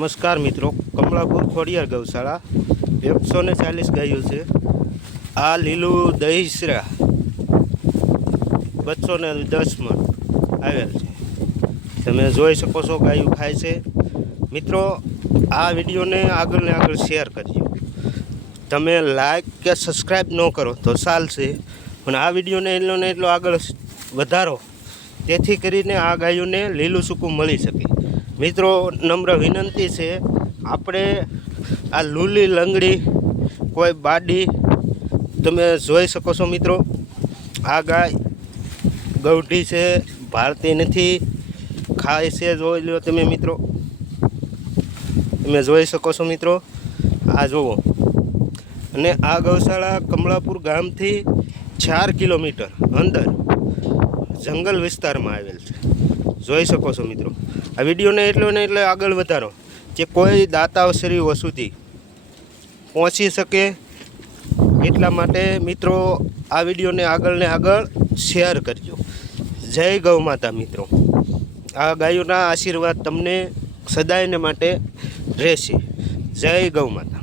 નમસ્કાર મિત્રો, કમળાપુર ખોડિયાર ગૌશાળા 140 ગાયો છે. આ લીલું દહીસરા 210 મણ આવેલ છે. તમે જોઈ શકો છો ગાયું ખાય છે. મિત્રો, આ વિડીયોને આગળ ને આગળ શેર કરજો. તમે લાઈક કે સબસ્ક્રાઈબ ન કરો તો ચાલશે, પણ આ વિડીયોને એટલો આગળ વધારો, તેથી કરીને આ ગાયોને લીલું સૂકું મળી શકે. મિત્રો, નમ્ર વિનંતી છે, આપણે આ લૂલી લંગડી કોઈ બાડી તમે જોઈ શકો છો. મિત્રો, આ ગાય ગૌઢી છે, ભારતી નથી, ખાય છે. જોઈ લો તમે મિત્રો, તમે જોઈ શકો છો. મિત્રો, આ જુઓ. અને આ ગૌશાળા કમળાપુર ગામથી 4 કિલોમીટર અંદર જંગલ વિસ્તારમાં આવેલ છે. જોઈ શકો છો. મિત્રો, આ વિડીયોને એટલે આગળ વધારો કે કોઈ દાતાશ્રીઓ સુધી પહોંચી શકે. એટલા માટે મિત્રો, આ વિડીયોને આગળ ને આગળ શેર કરજો. જય ગૌ માતા. મિત્રો, આ ગાયોના આશીર્વાદ તમને સદાયને માટે રહેશે. જય ગૌ માતા.